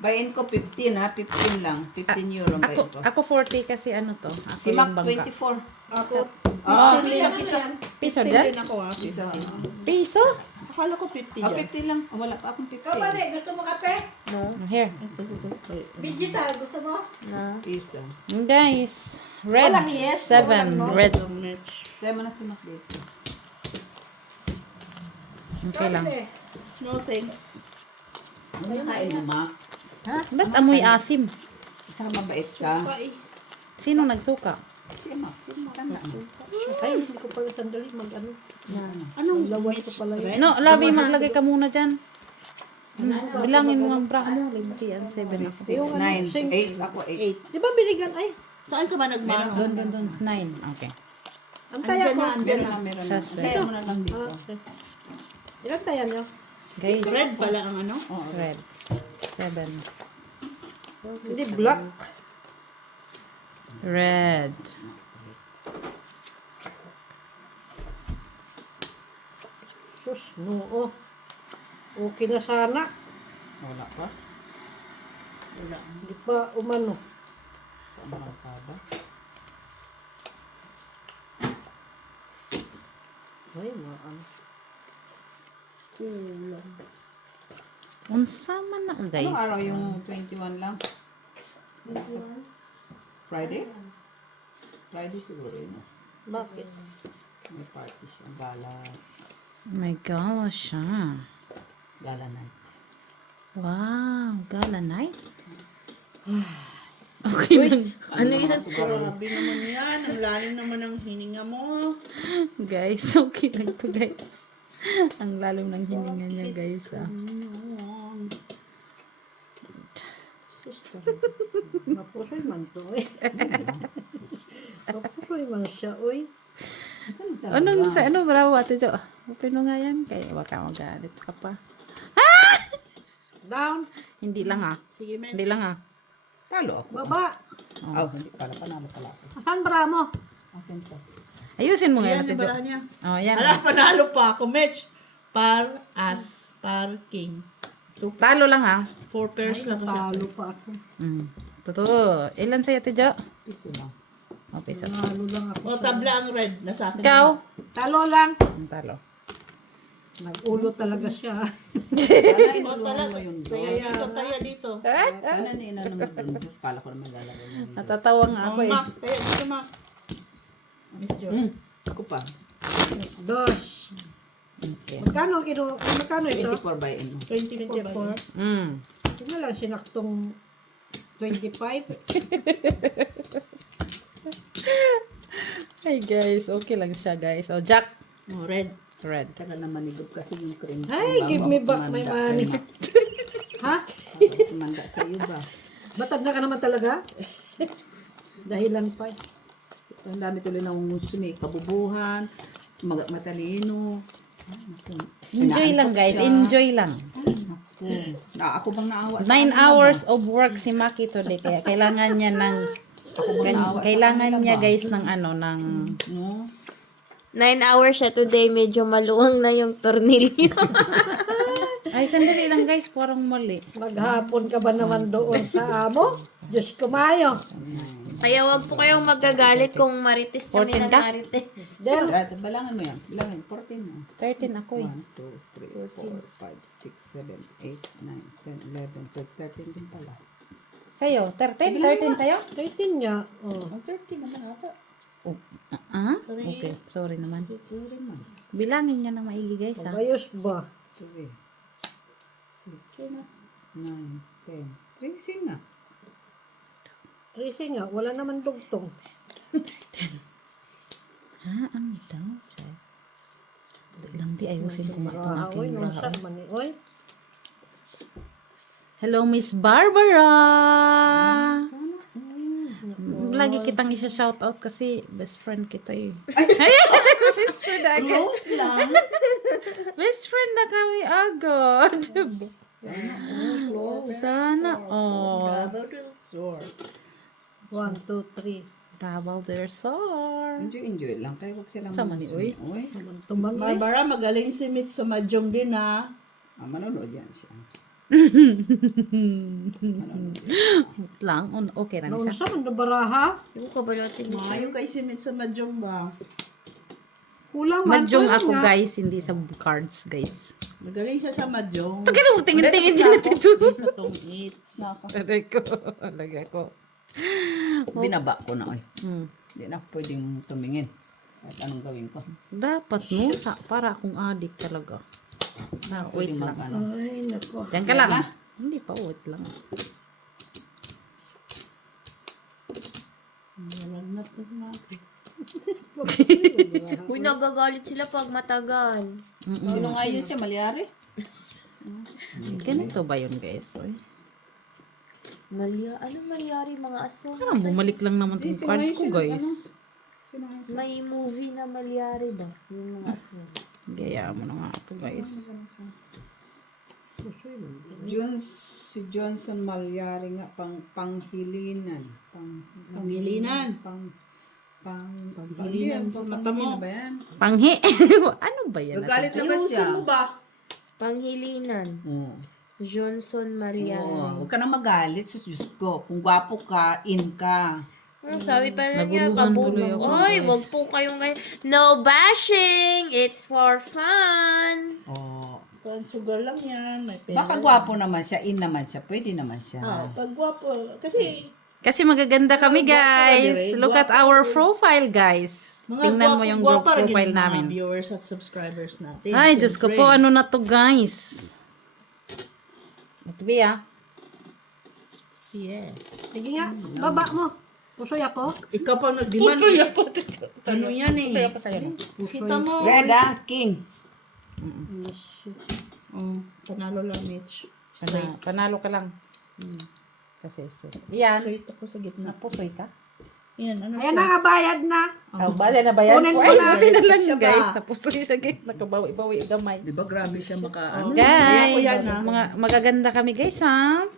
Bayin ko 15 ha, 15 lang. 15 euro ang bayin ko. Ako 40 kasi ano to. Ako Si Mac, yung bangka. 24. Ako, Piso. Piso 10 dyan? din ako ha. Piso. Piso? Akala ko 50 Oh, yan. 50 lang. Oh, wala pa akong 50. Ikaw ba, gusto mo kape? No. Here. Digital, gusto mo? No. Piso. Guys, red Walang yes, 7. walang no. Red. Tayo mo na si Mac dito. Okay lang. No thanks. Ano yung kain mo, Mac? Ha? Ba't amoy asim? At saka mabait ka. Bye. Sino nagsuka? Si Mac. Tanda mo. Ay, hindi ko pala sandali mag-ano. Anong Lawan Mitch? ko pala yun. Red? No, Labi, maglagay ka muna dyan. Bilangin mo ang bra mo. 20 and 7 ako. 6, 9, 8. Ako 8. 8. Di ba binigyan? Ay, Saan ka ba nagmano? Doon. 9. Okay. ang taya ko. Meron na, meron na. Sa sir. Tayo mo na lang dito. Ilang taya niyo? Guys, Red pala ang ano? Oo. red. 7. Hindi, black. Red. Sus, no. Okay na sana. Wala pa. Wala. Hindi pa umano. Wala pa ba? Ay, maano. Kulang. Unsa man na Anong guys. araw yung 21 lang? Friday? Friday siguro yun. Bakit? May party siya. Gala. My gosh, siya. Gala night. Wow, gala night? Okay lang. Ano yun? Grabe naman yan. Ang lalim naman ng hininga mo. Guys, okay lang to guys. Ang lalim ng hininga niya guys. Ah. Sister. Mapusoy man to eh. Mapusoy man siya, oy. Ano bravo ate Jo? Pino nga yan. Kaya baka magalit ka pa. Ah! Down. Hindi lang ah. Sige, men. Hindi lang ah. Talo ako. Baba. Oh, hindi pala. Panalo pala ako. Saan bra mo? Akin to. Ayusin mo nga Yan ate yung Jo. bara niya. Oh, yan. Ala, panalo pa ako, Mitch. Parking. Talo lang ah. 4 pairs lang kasi. Talo pa ako. Totoo. Ilan sa'yo ate Jo? Piso lang. Oh, piso. Talo lang ako. O, tabla ang red. Nasa akin. Ikaw? Talo lang. Talo. Nag-ulo talaga siya. Sana O, inulungan tara. mo yung Tayo dos. dito, tayo dito. Sana ni ina naman yung dos. Kala ko naman lalagay mo yung dos. Natatawa nga ako O, eh. Mac. Tayo dito, Mac. Miss Jo. Ako pa. Dos. Okay. Magkano ito? 24 by N. 24. Ito na lang sinaktong 25. Hey guys, okay lang siya guys. Oh, Jack. O, red. Red. Tagal na manigop kasi yung cream. Ay, give me back my money. Ha? Tumanda sa iyo ba? Matanda ka naman talaga? Dahilan pa eh. Ang dami tuloy ng musumi. Kabubuhan. Matalino. Enjoy lang guys, enjoy lang. Ako bang naawa 9 hours of work si Maki today kaya kailangan niya ng kailangan niya guys ng ano ng No? 9 hours siya today, medyo maluwang na yung tornilyo. ay sandali lang guys, parang mali. Maghapon ka ba naman doon sa amo? Diyos kumayo. Kaya wag po kayong magagalit kung marites kami 14 ng ka? marites. Del, Balangan mo yan. Bilangin. 14 mo. 13 ako eh. 1, 2, 3, 4, 5, 6, 7, 8, 9, 10, 11, 12, 13 din pala. Sa'yo, 13? 13 sa'yo? 13 niya. Oh. 13 naman ata. Oh, okay, sorry naman. Sorry man. Bilangin niya na maigi guys ha. Ayos ba? 3, 6, 9, 10. 13 nga. 13 nga. Wala naman dugtong. Ha? Ano daw? Chay? Lang di ayusin ko matong Oy, aking nung braho. sa man ni oy. Hello, Miss Barbara! Lagi kitang isa-shoutout kasi best friend kita eh. Best friend agad. Close lang. Best friend na kami agad. Sana all. Double the sword. 1, 2, 3. Double their sword. Enjoy lang. Kaya huwag silang Sama ni Uy. Tuman mo. Barbara, magaling si Mitch sa mahjong din, ha? Manonood yan siya. Lang, okay na Naon siya. sa man na baraha? Hindi ko kabalotin nito. Maayo kay simit sa Mahjong ba? Kulang man. Mahjong kulang ako nga. guys, hindi sa cards guys. Magaling siya sa Mahjong. Ito mo tingin-tingin Hindi, din ako. ito. Sa tong eats. Aray ko, alagay ko. Binaba ko na, oy. Hmm. Hindi na pwedeng tumingin. Kahit anong gawin ko. Dapat no, para akong adik talaga. Wait Pwedeng lang. mag-ano. Ay, nako. Diyan ka lang. Hindi pa, wait lang. Malagnat na si Maki. Uy, nagagalit sila pag matagal. Ano nga yun siya, malyari? Ganito ba yun guys? Oy. Anong malyari mga aso? Parang bumalik lang naman Hindi, itong cards ko sino guys. Sino nga siya? May movie na malyari ba? Yung mga aso. Gaya mo na nga ito guys. Si Johnson Malyari nga panghilinan. Panghilinan. Panghilinan sa mata mo. Ba yan? Panghi? Ano ba yan? Nagalit na ba siya? Ayusin mo ba? Panghilinan. Oo. Johnson Malyari. Oo. Huwag ka na magalit. Sus, Diyos ko. Kung gwapo ka, in ka. Sabi pa na niya, Naguluhan tuloy ako, Oy, guys. wag po kayong ganyan. No bashing! It's for fun! Oo. Pag sugar lang yan. May pera. Baka gwapo naman siya, in naman siya. Pwede naman siya. Pag gwapo. Kasi Kasi magaganda kami Guwapo ka guys. dire. Look at Guwapo our ka. profile guys. Tingnan mo yung group gwapo rin profile yung mga namin. viewers at subscribers natin. Ay, Diyos ko Siyempre. po, ano na to guys? Ito ba Yes. Sige nga, baba mo. Pusoy ako. Ikaw pa nag-demand. Ano yan eh? Kaya pa sa'yo. Kita mo. Red ah, king. Panalo lang, Mitch. Panalo ka lang. Kasi yan. Straight ako sa gitna. Napusoy ka? Yan, ano Ayan siya? na nga, bayad na. Oh, bale na ba yan? Kunin ko Ay, na. buti na lang Siya ba? guys. Napusoy siya guys. Nakabawi-bawi gamay. Di ba grabe siya makaano? Kaya ko Guys, yan, ha? mga magaganda kami guys ha.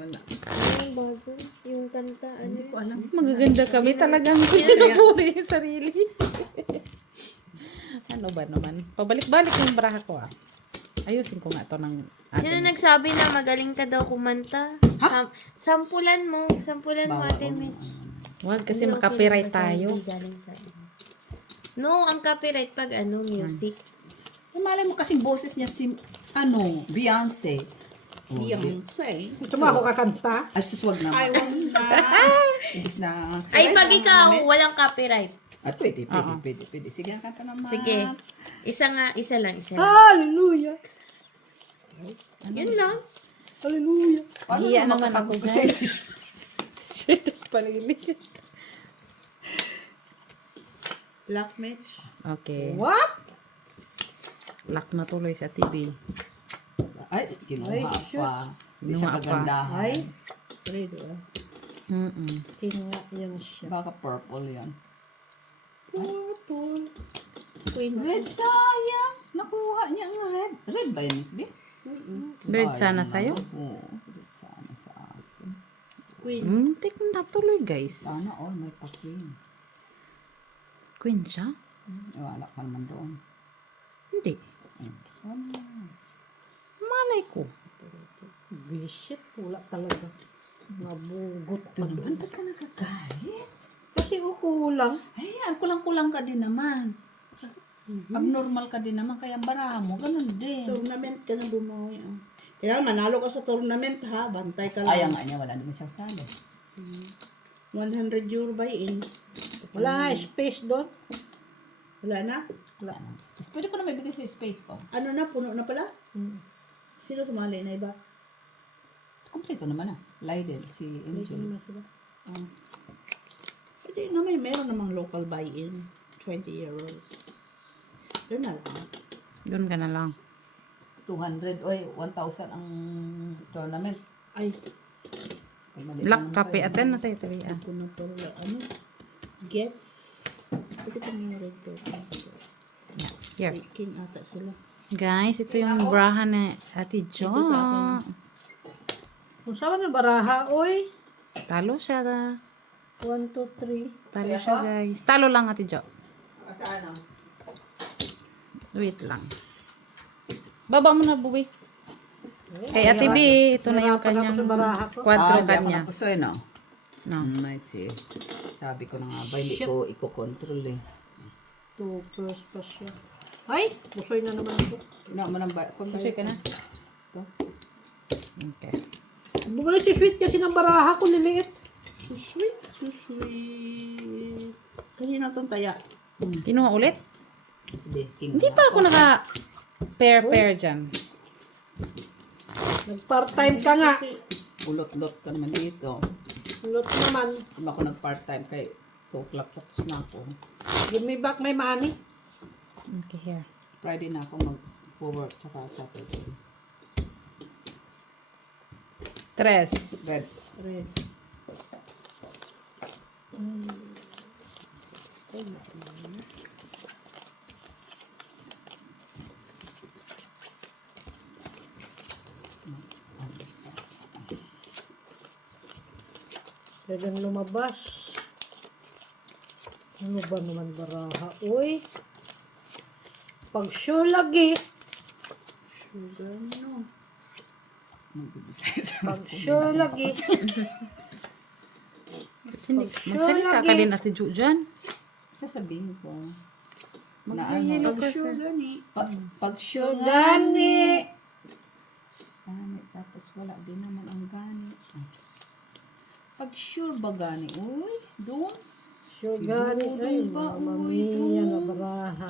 Wala. Ano bago? Yung kanta, ano? Hindi ko alam. Magaganda kami talagang pinapuri yung sarili. Ano ba naman? Pabalik-balik yung baraha ko ah. Ayusin ko nga to ng Sino nagsabi na magaling ka daw kumanta? Sampulan mo Ate Mitch. Wag kasi Hindi, okay makapiright lang, basta tayo. hindi galing sa inyo. No, ang copyright pag music. Eh, malay mo kasing boses niya si, Beyonce. Beyonce. Gusto mo ako kakanta? Ay, sus, wag I na. want na. Ibis na. Ay, pag ikaw, walang copyright. Ay, pwede. Sige, kanta naman. Sige. Isa lang. Hallelujah. Yun lang. Hallelujah. Hiya naman ako guys. Shit, palilit. Black Mitch. Okay. What? Lock na tuloy sa TV. Ay, kinuha pa. Hindi siya Kinuha pa. kagandahan. Ay, Redo ah. tinga yan siya. Baka purple yan. Purple. Queen. Red, sayang. Nakuha niya ang red. Red ba yun, Miss B? Red sana sa'yo? Oo, red sana sa akin. Queen. Tik na tuloy guys. Sana all may pa-queen. Queen siya? Wala ka naman doon. Hindi. Malay ko. Bishit, wala talaga. Nabugot Ito pa naman, doon. ba't ka nagagalit? Kasi kulang. Ay, kulang-kulang ka din naman. Abnormal ka din naman, kaya bara mo, ganun din. Tournament ka na bumawi. Ah. Kaya manalo ka sa tournament ha. Bantay ka Ayaw lang. nga niya, wala naman siyang salo. 100 euro buy-in. Wala nga space doon. Wala na? Wala na. Pwede ko na may bigay sa space ko. Ano na? Puno na pala? Sino sumali na iba? Kompleto naman ah. Lydel, si MJ. Pwede na meron namang local buy-in. 20 euros. Doon na lang. Doon ka na lang. 200, oy, 1,000 ang tournament. Ay, Ay, mali Black naman kape. tayo. Aten na sa ito. ako na pala. Ano? Gets. Pwede ko nga red to. Here. King ata sila. Guys, ito yung braha na Ate Jo. Ito sa akin. Kung saan na baraha, oy. Talo siya. 1, 2, 3. Talo siya guys. Talo lang Ate Jo. Saan ah? Wait lang. Baba mo na, buwi. Kay Ate B, ito na yung Nahirapan ako kanyang sa baraha ko. 4 Di ako kanya. napusoy, no? No. I see. Sabi ko na nga ba, hindi ko i-control eh. 2 first pa siya. Ay, busoy na naman ito. Na mo nang ba? Kasi ka na. Ito. Okay. Bumalik si Sweet kasi ng baraha ko liliit. Susweet, susweet. Kanina itong taya. Kinuha ulit? Hindi Hindi pa ako naka pair dyan. Nag-part-time ka nga. Ulot-lot ka naman dito. Lot naman. Kung ako nag-part-time kay 2 o'clock tapos na ako. Give me back my money. Okay, here. Friday na ako mag-work tsaka Saturday. 3. Red. Red. Pwedeng lumabas. Ano ba naman baraha? Uy. Pag sure lagi. Sugar, no. Mag-ibisay sa Pag sure lagi. Magsalita ka din, Ate Ju, dyan. sasabihin ko. Na Mag-yellow ano, ka, Sugar sir. ni. pag sure Gani. gani, tapos wala din naman ang gani. Pag sure ba gani? Uy, doon. Sure gani. Ay, Ba, mama uy, mia doon. na baraha.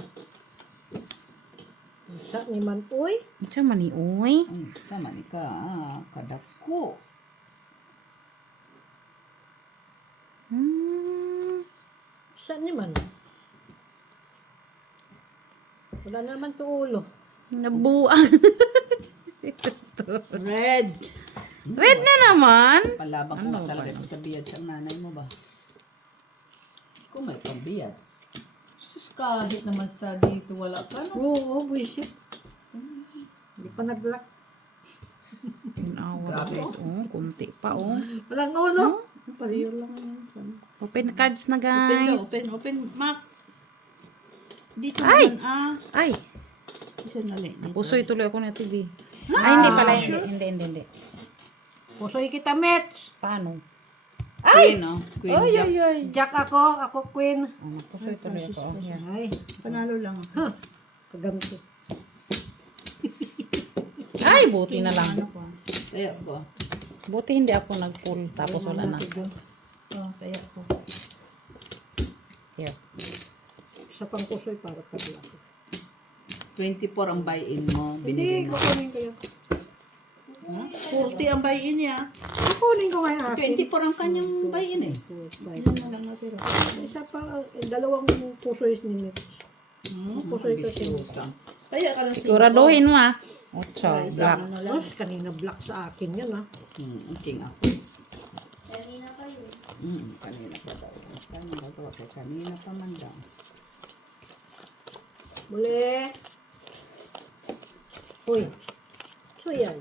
Sa ni man, uy. Ito man ni, uy. Ang sama ni ka, kadako. Sa ni man. Wala naman to ulo. Nabuang. Red. Red na naman. Palabang ko Ano nga talaga ba? ito sa biyad sa nanay mo ba? Kung may pambiyad. Sus, kahit naman sa dito wala ka, no? Oo, buisit. Hindi pa nag-lock. Grabe. Guys, oh, kunti pa, oh. Walang ulo. Pareho lang yan. Open cards na, Open na, guys. open. Mac. Dito Ay! naman, Ay, Isa na lang. Dito. pusoy tuloy ako na TV. Ay, hindi pala. Hindi. Pusoy kita, Mitch. Paano? Queen, no? Queen Jack. ay. Jack ako queen. Oh, pusoy tuloy ako. Oh, yan. Ay, Panalo lang. kaganti. Ay, buti na lang. Ano ko? Kaya ko. Buti hindi ako nag-pull. Tapos wala na. Oh, taya ko. Here. Isa pang pusoy para taglaki. 24 ang buy-in mo. Hindi, Binili mo. kukunin ko yan. 40 ang buy-in niya. Kukunin ko ngayon akin. 24 ang kanyang buy-in eh. Ilan na lang natira? Isa pa, dalawang pusoy ni Mitch. Pusoy ko siya. Ambisyosa. Taya ka na Siguraduhin mo, ah. Ocho, black. Ano na lang. Tapos kanina black sa akin yan ha. King ako. Kanina pa yun. Kanina pa daw. Kanina pa daw. Kanina pa man daw. Muli. Uy. Chuyay.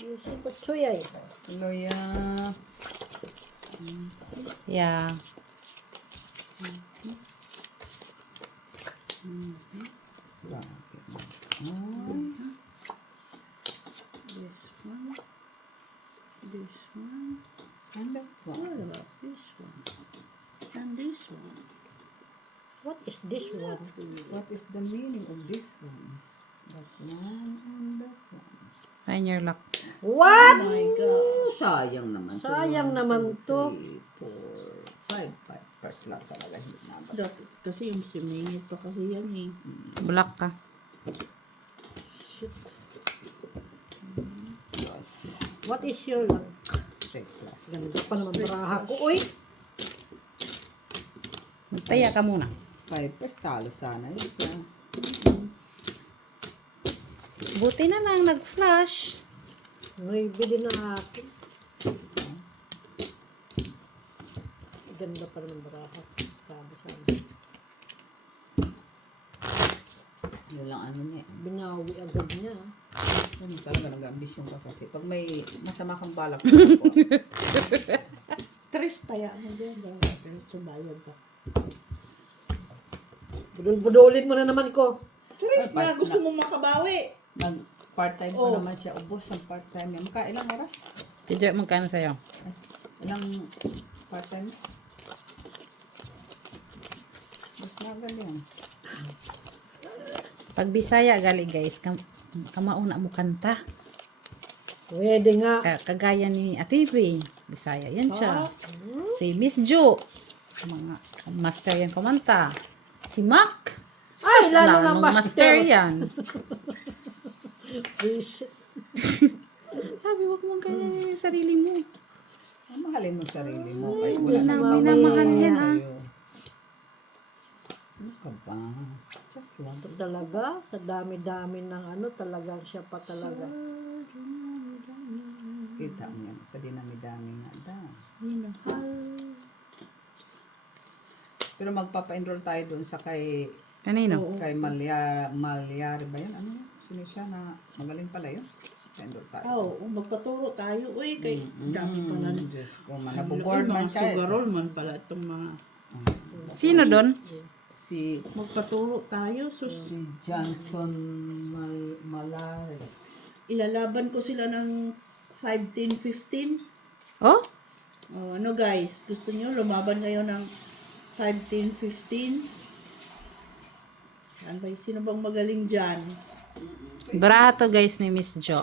Yusin ko chuyay. Loya. Yeah. This one. This one. And that What one. about this one? And this one. What is this one? What is the meaning of this one? That one and that one. Find your luck. What? Oh my God. Sayang naman. Sayang naman to. 3, 4, 5. First lang talaga. Hindi na ba? Dapat kasi yung simingit pa kasi yan eh. Black ka. Yes. What is your luck? Straight plus. Ganda pa naman baraha ko. Uy. Magtaya ka muna. 5 first talo sana. Yes, Buti na lang, nag-flash. May bili na akin. Ganda pa naman baraha. Sabi. Yun lang ano niya. Binawi agad niya. Ano talaga nag-ambisyon ka kasi. Pag may masama kang balak. Tres taya mo din. Pero subayad ka. Budol-budolin mo na naman ko. Tres Ay, na. Gusto mong makabawi. Part-time Oh. pa naman siya. Ubos ang part-time. Yung ilang oras? Tidyo, magkano sa'yo? Ilang part-time? Ubos na galing. Pag Bisaya gali guys, kamauna mo kanta. Pwede nga. Kagaya ni Ativi. Bisaya yan siya. Si Miss Jo. Mga master yan kumanta. Si Mac. Ay, lalo na Lalong master. yan. Fish. Sabi, huwag mong kaya yung sarili mo. Mahalin mo sarili mo. Kahit wala na Minamahal yan, ah. sa'yo. Ano ka ba? Just love Ito talaga, sa dami-dami ng ano, talagang siya pa talaga. Kita mo yan sa dinami-dami nga daw. Pero magpapa-enroll tayo doon sa kay Kanino? Malyari ba yan? Ano yan? Sino siya na magaling pala yun? Pa-enroll tayo. Oo, magpaturo tayo. Uy, kay dami pa na. Diyos ko, nabuboard man siya. Sugarol man pala itong mga... Sino doon? Si Magpaturo tayo. Sus, Johnson Malari. ilalaban ko sila ng 15-15. Oh? Oh, ano guys, gusto niyo lumaban kayo ng 15-15? Sino bang magaling dyan? Brato guys ni Miss Jo.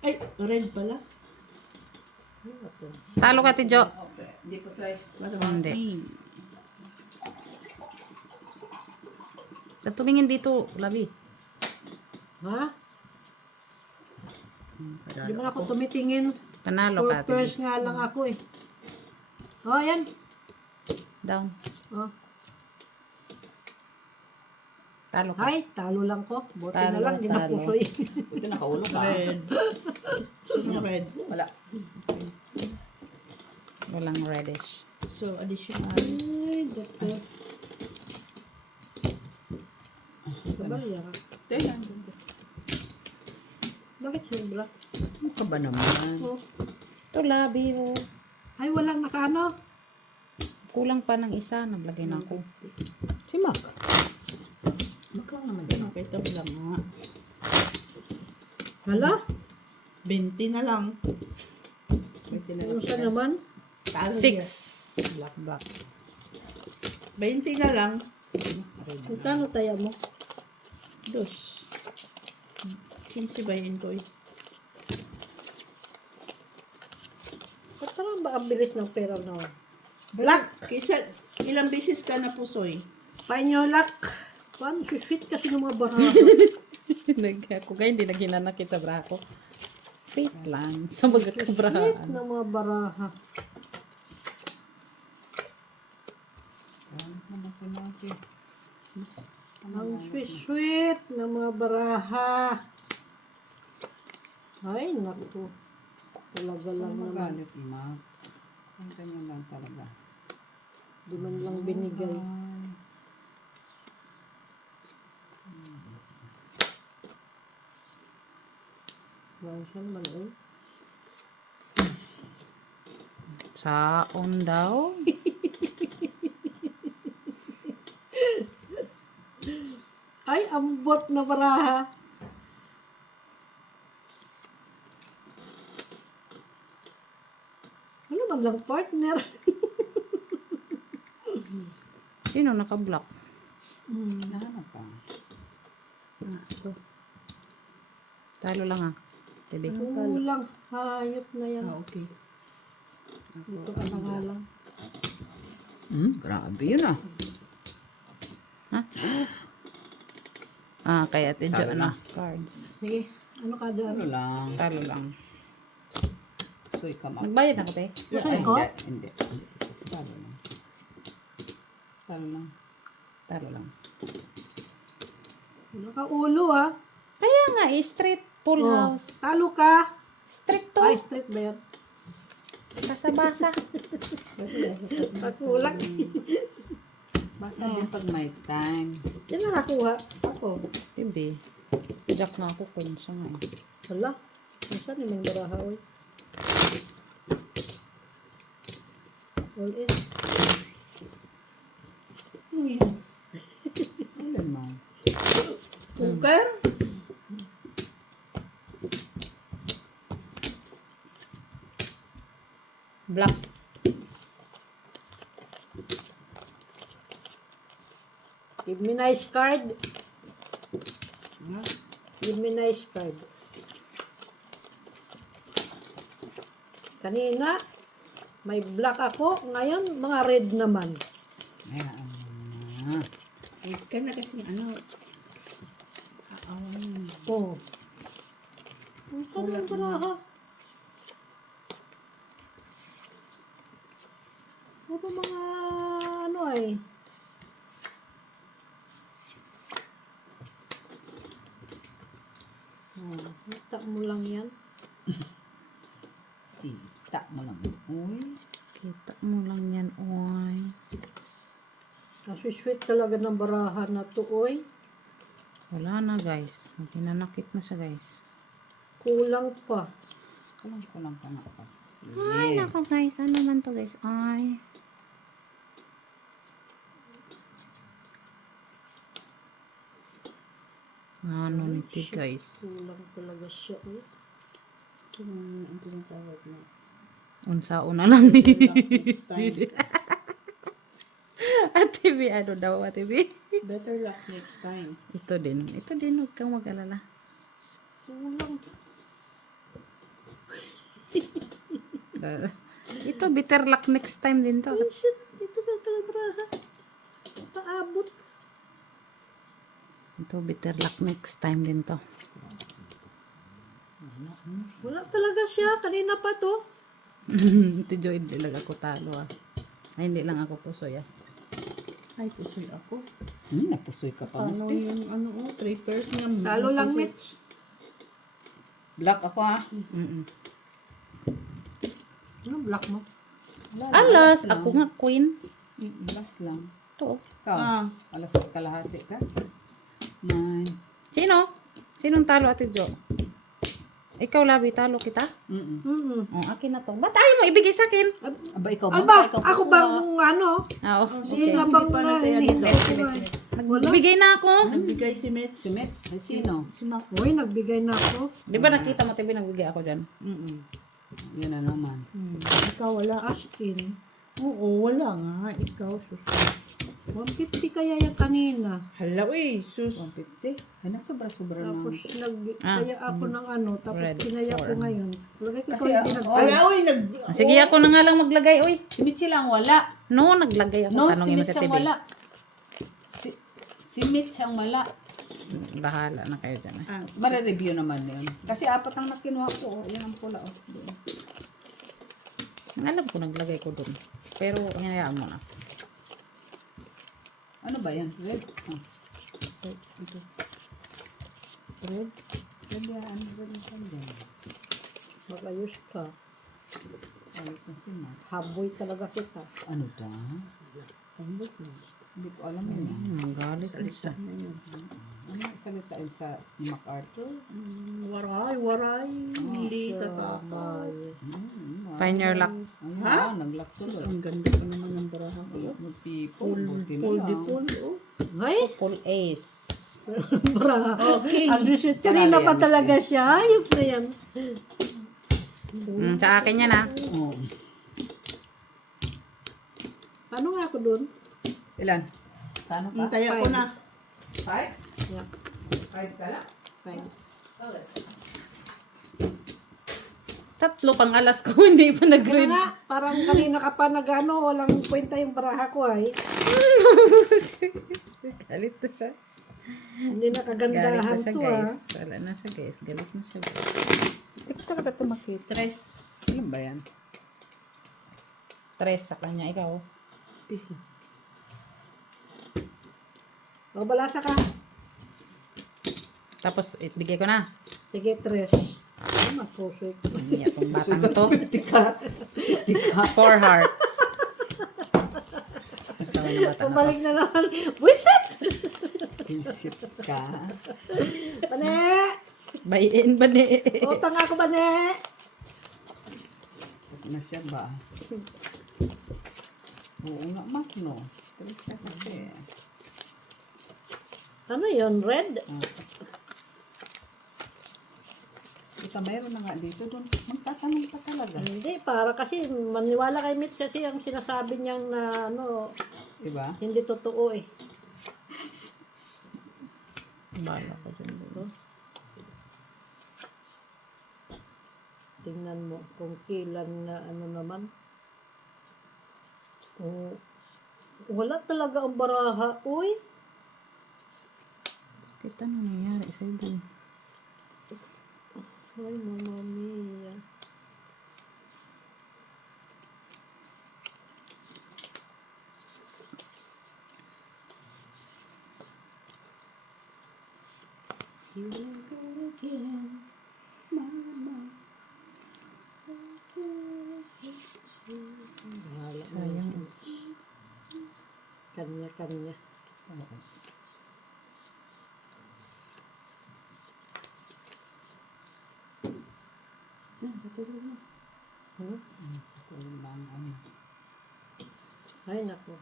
Ay, red pala. Talo ka, Tidyo. Hindi ko say. What about Hindi. me? Tumingin dito, Labi. Ha? Di ba ako tumitingin? Panalo ka, First Tidyo. nga lang ako eh. Oh, yan. Down. Oh. Talo ka. Ay, talo lang ko. Buti na Talo, lang, di talo. napusoy. Buti nakaulo ka. Red. Sino red? Wala. Walang reddish. So, additional. Ay, doktor. Kabaliya ka. Tingnan. Bakit sobra? Ano ka ba naman? Oh. Ito, Labi. Oh. Ay, walang nakano. Kulang pa ng isa. Naglagay na ako. Si Mac. Mac lang naman yan. Okay, ito lang nga. Hala? 20 na lang. Pwede na Ano lang. siya naman? Talo 6. yan. Black. 20 na lang. Magkano taya mo? Dos. 15 ba yun ko eh? Ba't parang ba ang bilis ng pera na? Black! Kisa, ilang beses ka na pusoy? Panyolak. Paano sweet kasi ng mga baraha? Ako kaya hindi na ginanakit sa bra ko. Wait lang. Sa mga Sweet kabrahaan. ng mga baraha. Ano naman si Mac eh. Ang sweet ng mga baraha. Ay, naku. Talaga lang Ano naman. magalit, Mac? Ang ganyan lang talaga. Di man lang binigay. Wala siya naman eh. Saon daw. Ay, ambot na baraha. Ano man lang partner? Sino naka-block? Nahanap pa. Talo lang ah. Tibi. Kulang. Hayop na yan. Ah, okay. Dito ka na nga lang. Grabe yun ah. Kaya Tidyo Talo na. na. Cards. Sige. Ano ka dyan? Ano lang. Talo lang. Soy ka, Mac. Nagbayad na ko, te. Ay, ko? Hindi. Talo lang. Talo lang. Talo lang. Ano ka ulo ah? Kaya nga, street full Oh, house. talo ka. Street to. Ay, straight ba yan? Basa-basa. Kakulak. Basta din pag may time. Yan na nakuha. Ako. Tibi. Jack na ako. Kung siya nga eh. Hala. Nasaan yung mga baraha oy? All in. Ano yan? Alin mo? Cooker? Black. Give me nice card. Ha? Give me nice card. Kanina, may black ako. Ngayon, mga red naman. Ayan. Ay, ka na kasi ano. Aawan. Oh. Ang tanong baraha. Ano mga ano ay? Oh, nakita mo lang yan. Kita mo lang. Uy. Kita mo lang yan, oy. Ang sweet talaga ng baraha na to, oy. Wala na, guys. Ginanakit na siya, guys. Kulang pa. Kulang ka na kasi. Ay, naka, guys. Ano man to, guys? Ay. Ano nito, guys? Kulang talaga siya, oy. Ito na ang tinatawag na. Unsa-una lang ni. Next time. Ate B, ano daw, Ate B? Better luck next time. Ito din. Ito din, huwag kang mag-alala. Kulang. Ito, bitter luck next time din to. Oh, shit. Ito na talaga baraha. Paabot. Ito, bitter luck next time din to. Wala talaga siya. Kanina pa to. Ito, Joy, hindi lang ako talo, ah. Ay, hindi lang ako pusoy, ah. Ay, pusoy ako. Napusoy ka pa, Miss Paano P. yung ano, three pairs na Talo lang, masisip. Mitch. Black ako, ah. Ano black mo? Alas, lang. ako nga, queen. Last lang. Ito. Ikaw, Ah. alas at kalahati ka. 9. Sino? Sinong talo, Ate Jo? Ikaw, Labi, talo kita? Oh, akin na to. Ba't ayaw mo ibigay sa akin? Aba, ikaw Aba, ikaw ako bang ano? Ah, Sino okay. bang Hindi pa natin yan hindi dito. ko Nagbigay na ako. Nagbigay si Mitch. Si Mets, ay sino? Si Mac. Uy, nagbigay na ako. Di ba nakita mo, Tibi, nagbigay ako dyan? Yun na naman. Ikaw wala. As in, Oo, wala nga. Ikaw, sus. 150 kaya yung kanina. Hala, uy, sus. 150. Ay, sobra-sobra na. Tapos Ah. kaya ako ng ano, tapos Red, kinaya ko 4. ngayon. Lagay ko Kasi, kasi Hala, uy, Ah, sige, ako na nga lang maglagay, oy. Si Mitchie lang wala. No, naglagay ako. No, si Tanongin mo Mitch sa ang TV. wala. Si Mitch ang wala. Bahala na kayo dyan. Ah, Mare-review naman yun. Kasi 4 ang nakinuha ko. Oh. Yan ang pula. Oh. Doon. Alam ko, naglagay ko dun. Pero, hinayaan mo na. Ano ba yan? Red? Ah. red, Red yan. Red yan. mag-ayos ka. Ay, kasi na. Haboy talaga kita. Ano da? Hindi ko alam yun. Galit na siya. Ano salitain sa MacArthur? waray. Hindi tatakay. Find your luck. Ayun, nag-lock tuloy. Ang ganda pa naman ng baraha ko. People, buti na Pull lang. di pull, oh. Ay, Full ace. bra. Okay. Ang result kanina pa talaga siya. Ayop na yan. Sa akin yan, ah. Oh. Paano nga ako dun? Ilan? Sano ka? Hintay ako na. 5? Yeah. 5 ka lang? Fine. Tatlo pang alas ko, hindi pa Kaya nag-green. nga, parang kanina ka pa nag-ano, walang kwenta yung baraha ko ay. Galit na siya. Hindi na Galit kagandahan na siya, to guys. ah. Wala na siya, guys. Galit na siya, guys. Hindi ko talaga ito makita. 3. Ilan ba yan? 3 sa kanya, ikaw. Pisa. O, balasa ka. Tapos, bigay ko na. Sige, 3. Ay, mapusoy ko. Hindi itong batang to. Tika. 4 hearts. Basta na bata na to. Pabalik na naman. Buisit! Visit ka. Bane! Bayin ba ni? Utang ako, bane! Huwag na siya ba? Oo nga, Mac, no? Talis ka kasi. Ano yun, red? Ika mayroon na nga dito doon. Magtatanong pa talaga. Hindi, para kasi maniwala kay Mitch kasi ang sinasabi niyang na ano, Diba? hindi totoo eh. Bala ko dyan dito. Tingnan mo kung kailan na ano naman. Kung wala talaga ang baraha. Uy, Kita na nangyari sa'yo dun. ay mama mia. Here we go again, mama. Bahala mo. Sayang. Kanya-kanya. Yan, patulog na. Patulog na ang ano. Ay nako.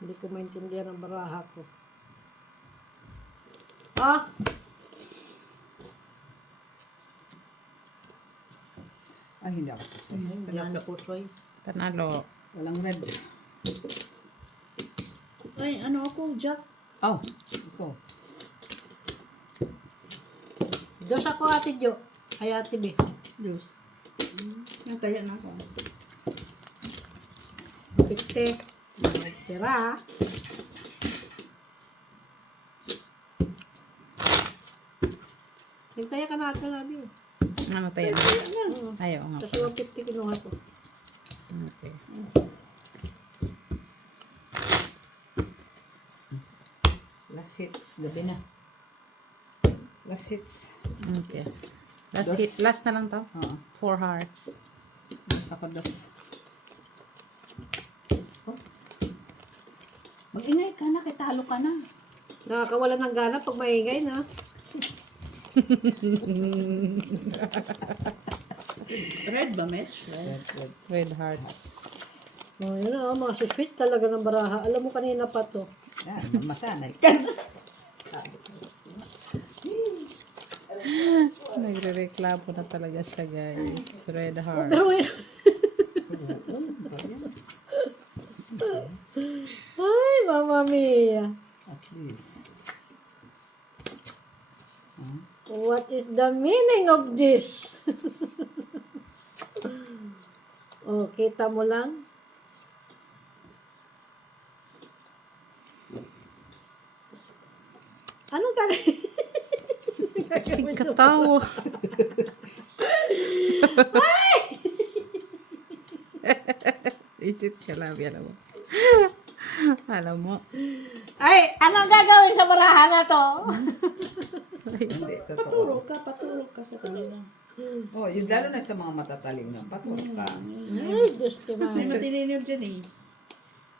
Hindi ko maintindihan ang baraha ko. Ah! Ay, hindi ako pusoy. Hindi ako pusoy. Panalo. Walang red. Ay, ano ako, Jack? Oh, ikaw. Diyos ako, Ate Jo. Ay, Ate B. Diyos. Yung taya na ako. 50. Tira. Hintaya ka natin, Abi. Ano tayo? Ayaw nga. Tapos 150 kinuha ko. Okay. Last hits. Gabi na. Last hits. Okay. Last na lang to. Oo. 4 hearts. Basta ko dos. Mag-ingay ka na, kitalo ka na. Nakakawala ng gana pag maingay na. Red ba, Mesh? Red hearts. Oh, yun na, mga sweet talaga ng baraha. Alam mo kanina pa to. Yan, masanay ka na. Nagre-reklamo na talaga siya, guys. Red heart. Pero yun. Ay, mama mia. At least. What is the meaning of this? Oh, kita mo lang. Anong Kasing katawa. Isit ka lang, alam mo. Alam mo. Ay, anong gagawin sa baraha na to? Hindi, totoo. Patulog ka sa kanila. Oh, yung lalo na sa mga matataling na. Patulog ka. Ay, Diyos ko May na. matilin yun dyan eh.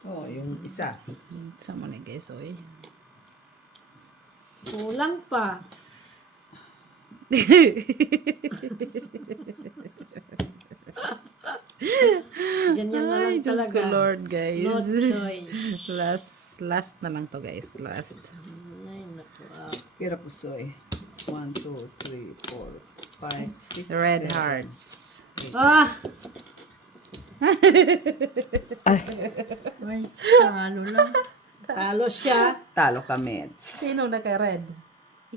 Oh, yung isa. Sa mo ni guys, oy. Kulang pa. Ganyan na Ay, lang Diyos talaga. ko Lord, guys. No choice. Last na lang to, guys. Last. Ay, naku. Kira pusoy. 1, 2, 3, 4, 5, 6, Red hearts. Ah! Ay, talo lang. Talo siya. Talo kami. Sino naka-red?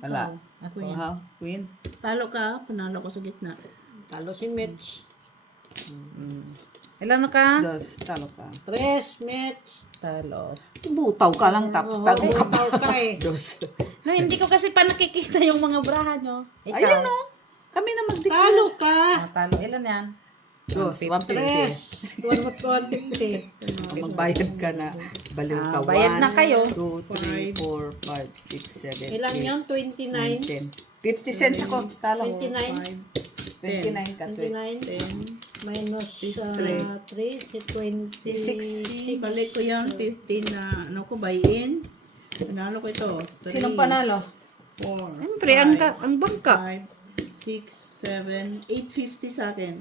Wala. Ako Oh, ha? Queen? Talo ka, panalo ko sa gitna. Talo si Mitch. Ilan ka? Dos, talo ka. 3, Mitch. Talo. Butaw ka lang, tapos talo ka pa. Ikaw ka eh. Dos. No, hindi ko kasi pa nakikita yung mga braha nyo. Ikaw. Ayun o. Kami na mag-declare. Talo ka. Ah, talo. Ilan yan? Dos, 3. 150. 150. Magbayad ka na. Baliw ka. Bayad na kayo. 2, 3, 4, 5, 6, 7, Ilan 8, yun? 29. 10. 50 cents ako. Talo. 29. 29 ka. 29. Minus 3. Si 26. Balik ko yan, 15 na, ano ko, buy-in. Panalo ko ito. Sinong panalo? 4, Siyempre, ang bangka. 5, 6, 7, 850 sa akin.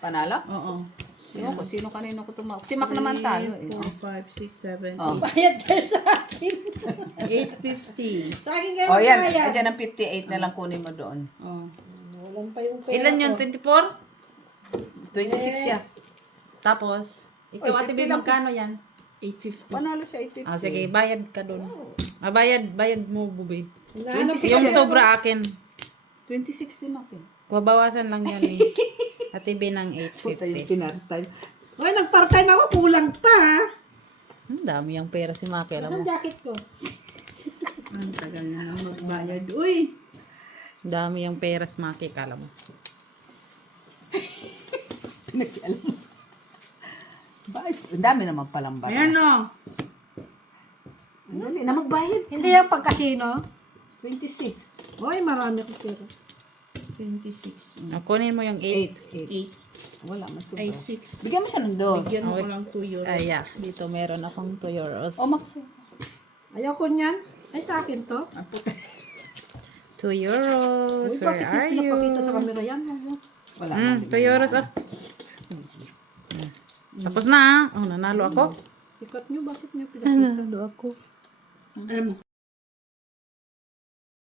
Panalo? Oo. Sino ko? Sino kanino ko tumawag? Si Mac naman talo eh. 4, 5, 6, 7, Oh. Bayad kayo sa akin. 850. Sa akin kayo Oh, yan. bayad. Ayan ang 58 na lang kunin mo doon. Oh. Wala Meron pa yung pera Ilan yun? ko. 24? 26 siya. Tapos, ikaw Ate Bea, magkano yan? 850. Panalo siya 850. Ah, sige, bayad ka dun. Ah, bayad mo, Bubi. Hinahanap ko Yung siya. sobra akin. 26 si Maki. Babawasan lang yan eh. Ate Bea ng Puta yung 850. pinartime. Uy, nag-part-time ako. Kulang pa. Dami yung pera si Maki, alam Anong mo. jacket ko? Ang tagal na lang magbayad. Uy! Dami yung pera si Maki, kala mo. Nakialam. Bakit? Ang dami naman palang bata. Ayan o. Dali na magbayad. Hindi yung pagkasino. 26. Uy, marami ko pera. 26. Ah, kunin mo yung 8. 8. Wala, man Ay, sobra. 6. Bigyan mo siya ng dos. Bigyan mo Okay. ko lang 2 euro. Ay, yeah. Dito meron akong 2 euros. O, Max. Ayoko niyan. Ay, sa akin to. 2 euros. Uy, Where bakit are yung you? pinapakita sa camera yan? Wala. 2 euros ah. Tapos na ah. Oh, nanalo ako. Sikat nyo, bakit nyo pinakita? Alam mo,